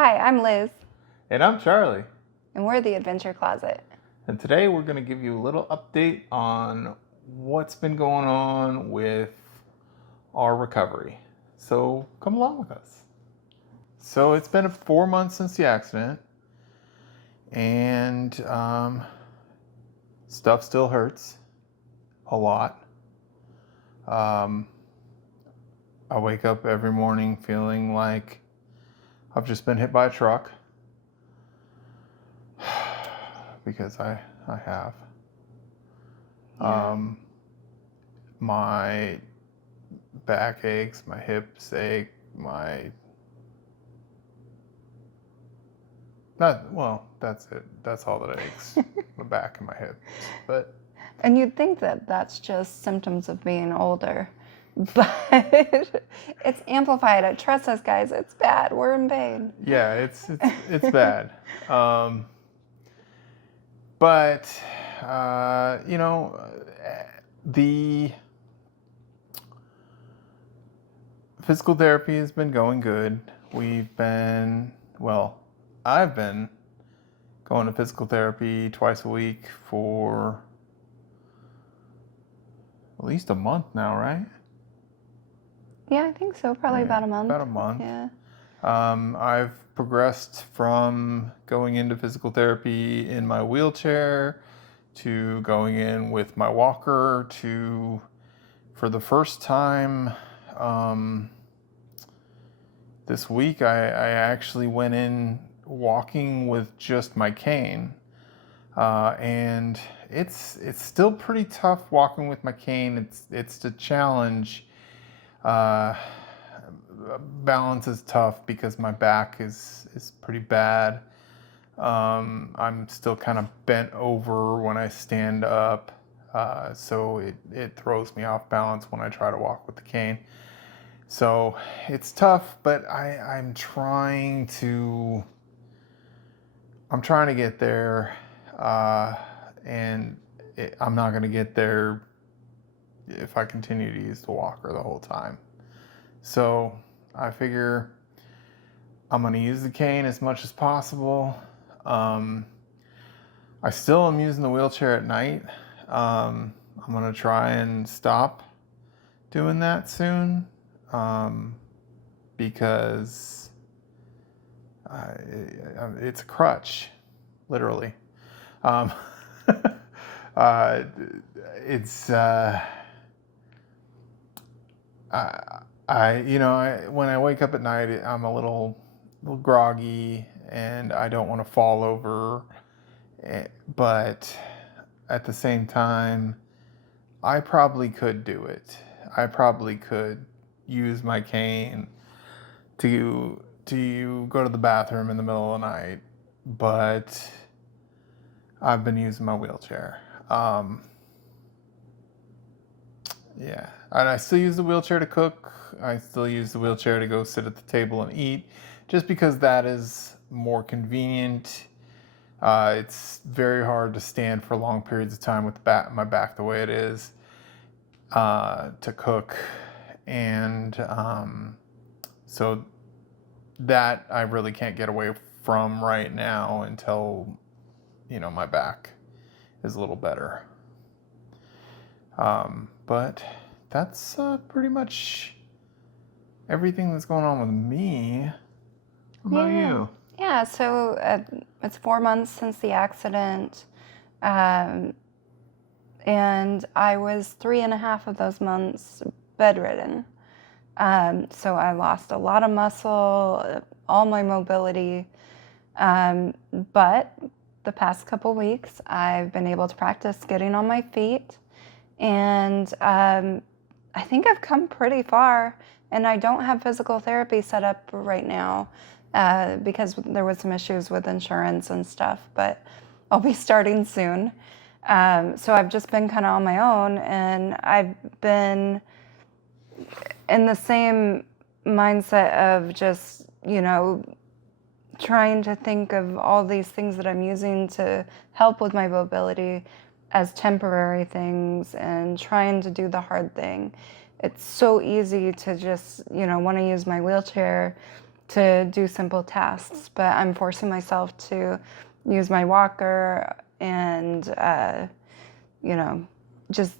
Hi, I'm Liz, And I'm Charlie. and we're the Adventure Closet. And today we're going to give you a little update on what's been going on with our recovery. So come along with us. So it's been 4 months since the accident, and stuff still hurts a lot. I wake up every morning feeling like I've just been hit by a truck. Because I have. Yeah. My back aches, my hips ache, that's it. That's all that aches. My back and my hips. But And you'd think that that's just symptoms of being older, but it's amplified. Trust us, guys. It's bad. We're in pain. yeah, it's bad. But the physical therapy has been going good. I've been going to physical therapy twice a week for at least a month now, right? Yeah, I think so. Probably about a month. About a month. Yeah. I've progressed from going into physical therapy in my wheelchair to going in with my walker to, for the first time this week, I actually went in walking with just my cane. And it's still pretty tough walking with my cane. It's a challenge. Balance is tough because my back is pretty bad. I'm still kind of bent over when I stand up, so it throws me off balance when I try to walk with the cane. So it's tough, but I'm trying to get there, and I'm not going to get there if I continue to use the walker the whole time. So I figure I'm going to use the cane as much as possible. I still am using the wheelchair at night. I'm going to try and stop doing that soon, because it's a crutch, literally. When I wake up at night, I'm a little groggy, and I don't want to fall over. But at the same time, I probably could do it. I probably could use my cane to go to the bathroom in the middle of the night, but I've been using my wheelchair. Yeah, and I still use the wheelchair to cook. I still use the wheelchair to go sit at the table and eat, just because that is more convenient. It's very hard to stand for long periods of time with my back the way it is, to cook. And so that I really can't get away from right now until, my back is a little better. But that's pretty much everything that's going on with me. What about you? Yeah, so it's 4 months since the accident, and I was 3.5 of those months bedridden. So I lost a lot of muscle, all my mobility, but the past couple weeks I've been able to practice getting on my feet, and I think I've come pretty far, and I don't have physical therapy set up right now because there was some issues with insurance and stuff, but I'll be starting soon. So I've just been kind of on my own, and I've been in the same mindset of just, trying to think of all these things that I'm using to help with my mobility as temporary things and trying to do the hard thing. It's so easy to just, want to use my wheelchair to do simple tasks, but I'm forcing myself to use my walker and, you know, just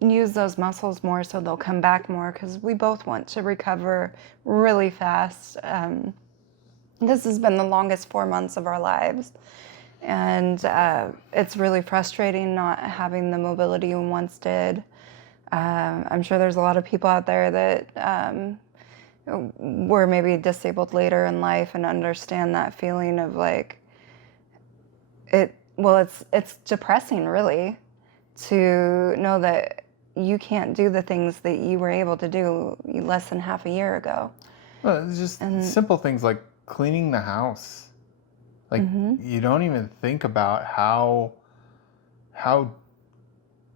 use those muscles more so they'll come back more, because we both want to recover really fast. This has been the longest 4 months of our lives, and it's really frustrating not having the mobility we once did. I'm sure there's a lot of people out there that were maybe disabled later in life and understand that feeling of like, it's depressing really to know that you can't do the things that you were able to do less than half a year ago. Well, it's just simple things like cleaning the house. Like you don't even think about how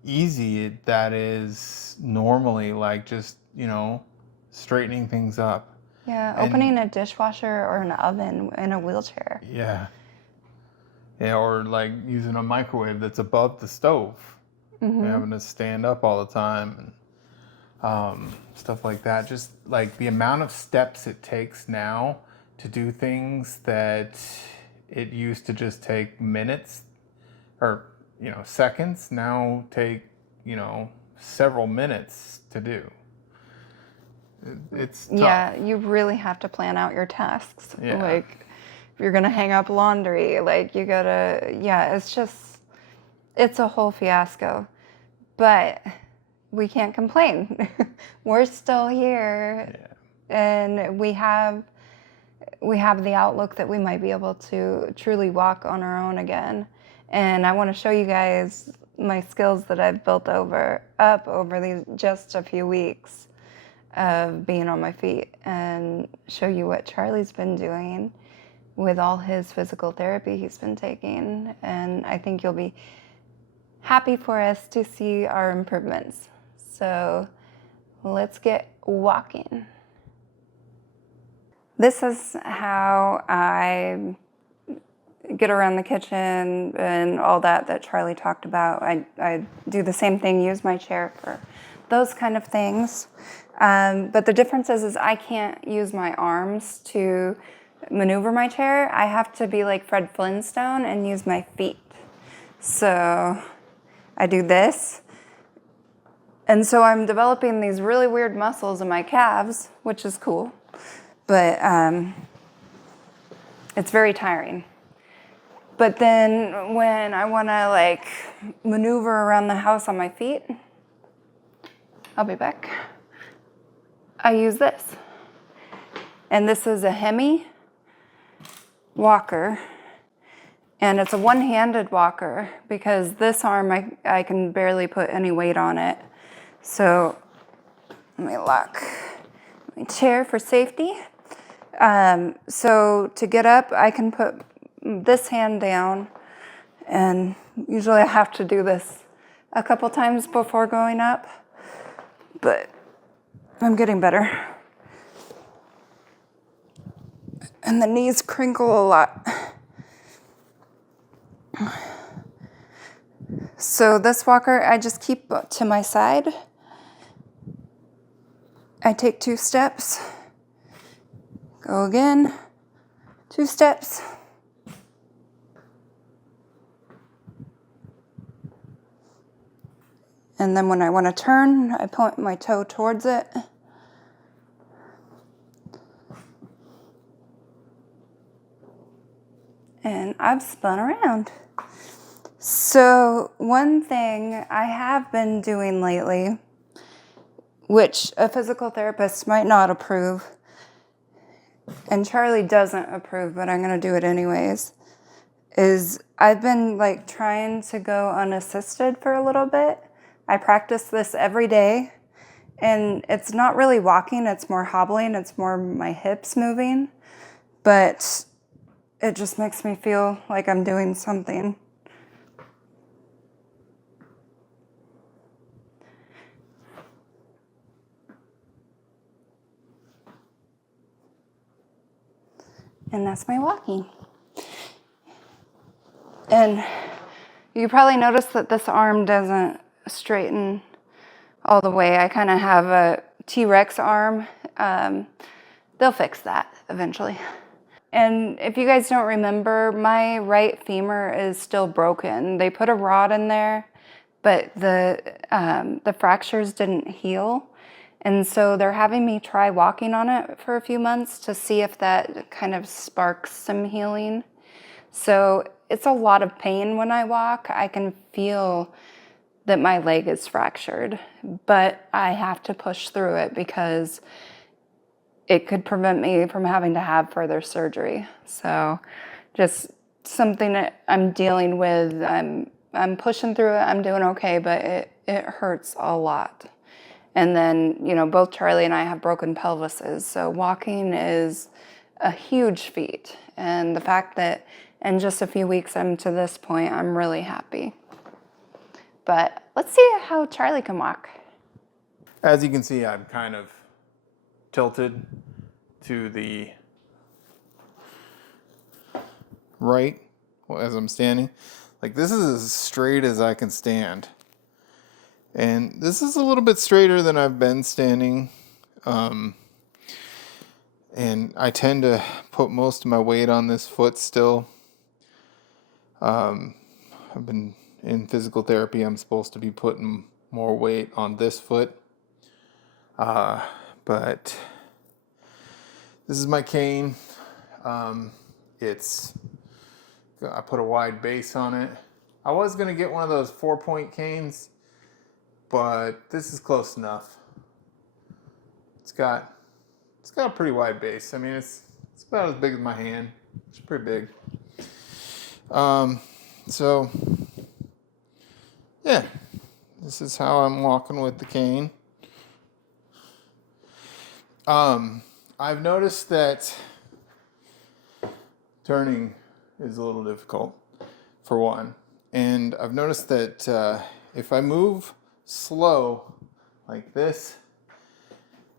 easy that is normally, like just, you know, straightening things up. Yeah, opening a dishwasher or an oven in a wheelchair. Yeah. Yeah, or like using a microwave that's above the stove. And having to stand up all the time and stuff like that. Just like the amount of steps it takes now to do things that it used to just take minutes or, you know, seconds, now take, you know, several minutes to do. It's tough. Yeah, you really have to plan out your tasks. Yeah. Like, if you're gonna hang up laundry, like you gotta, yeah, it's a whole fiasco. But we can't complain. We're still here, and we have the outlook that we might be able to truly walk on our own again. And I want to show you guys my skills that I've built up over these just a few weeks of being on my feet, and show you what Charlie's been doing with all his physical therapy he's been taking. And I think you'll be happy for us to see our improvements. So let's get walking. This is how I get around the kitchen and all that Charlie talked about. I do the same thing, use my chair for those kind of things. But the difference is I can't use my arms to maneuver my chair. I have to be like Fred Flintstone and use my feet. So I do this. And so I'm developing these really weird muscles in my calves, which is cool. But it's very tiring. But then when I want to like maneuver around the house on my feet, I'll be back. I use this. And this is a Hemi walker. And it's a one-handed walker because this arm, I can barely put any weight on it. So let me lock my chair for safety. So to get up, I can put this hand down, and usually I have to do this a couple times before going up, but I'm getting better. And the knees crinkle a lot. So this walker, I just keep to my side. I take 2 steps, go again, 2 steps. And then when I want to turn, I point my toe towards it. And I've spun around. So one thing I have been doing lately, which a physical therapist might not approve, and Charlie doesn't approve, but I'm going to do it anyways, is I've been like trying to go unassisted for a little bit. I practice this every day, and it's not really walking, it's more hobbling, it's more my hips moving, but it just makes me feel like I'm doing something. And that's my walking. And you probably noticed that this arm doesn't straighten all the way. I kind of have a T-Rex arm. The they'll fix that eventually. And if you guys don't remember, my right femur is still broken. They put a rod in there, but the fractures didn't heal. And so they're having me try walking on it for a few months to see if that kind of sparks some healing. So it's a lot of pain when I walk. I can feel that my leg is fractured, but I have to push through it because it could prevent me from having to have further surgery. So just something that I'm dealing with. I'm pushing through it. I'm doing okay, but it hurts a lot. And then, you know, both Charlie and I have broken pelvises, so walking is a huge feat. And the fact that in just a few weeks I'm to this point, I'm really happy. But let's see how Charlie can walk. As you can see, I'm kind of tilted to the right as I'm standing. Like, this is as straight as I can stand. And this is a little bit straighter than I've been standing. And I tend to put most of my weight on this foot still. I've been in physical therapy. I'm supposed to be putting more weight on this foot. But this is my cane. I put a wide base on it. I was going to get one of those 4-point canes, but this is close enough. It's got a pretty wide base. I mean, it's about as big as my hand. It's pretty big. So yeah, this is how I'm walking with the cane. I've noticed that turning is a little difficult, for one. And I've noticed that if I move slow like this,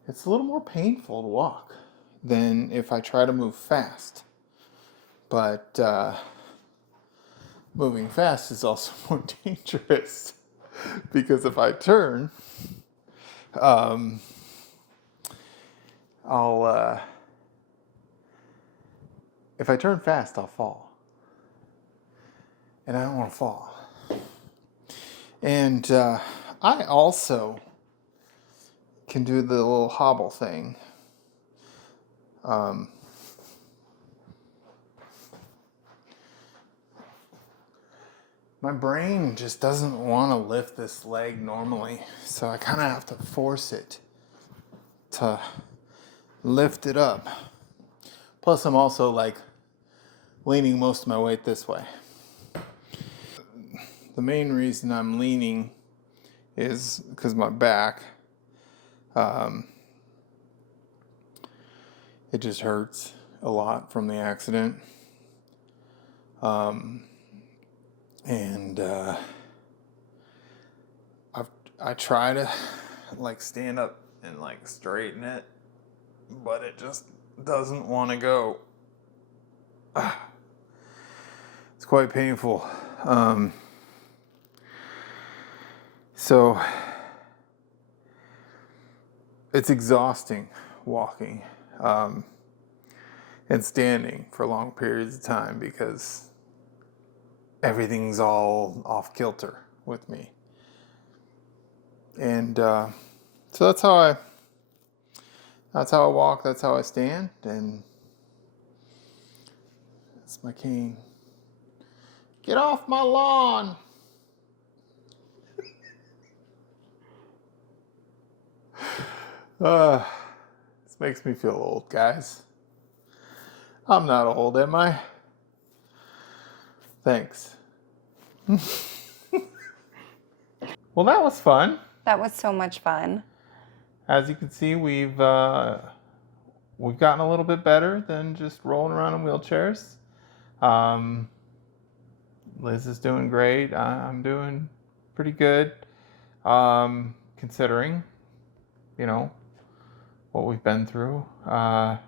it's a little more painful to walk than if I try to move fast. But moving fast is also more dangerous because if I turn, if I turn fast, I'll fall. And I don't want to fall. And I also can do the little hobble thing. My brain just doesn't want to lift this leg normally, so I kind of have to force it to lift it up. Plus, I'm also like leaning most of my weight this way. The main reason I'm leaning is because my back, it just hurts a lot from the accident. I try to like stand up and like straighten it, but it just doesn't want to go. It's quite painful. So it's exhausting walking and standing for long periods of time because everything's all off kilter with me. And so that's how I walk, that's how I stand, and that's my cane. Get off my lawn! This makes me feel old, guys. I'm not old, am I? Thanks. Well, that was fun. That was so much fun. As you can see, we've gotten a little bit better than just rolling around in wheelchairs. Liz is doing great. I'm doing pretty good, considering, you know, what we've been through. But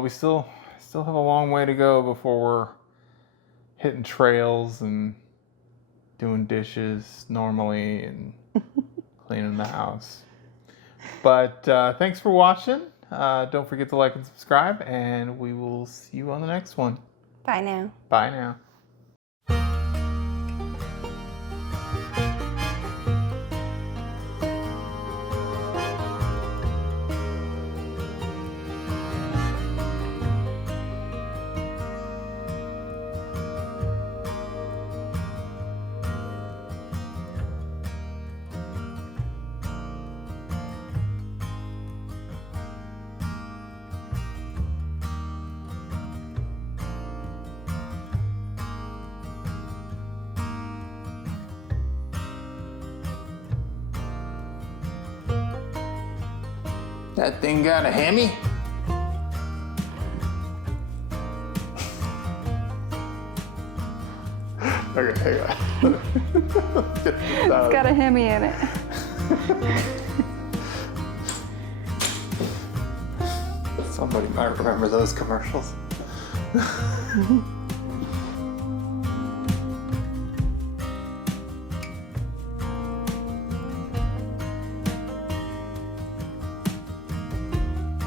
we still have a long way to go before we're hitting trails and doing dishes normally and cleaning the house. But thanks for watching. Don't forget to like and subscribe, and we will see you on the next one. Bye now. Bye now. That thing got a Hemi? Okay, hang on. It's got a Hemi in it. Somebody might remember those commercials.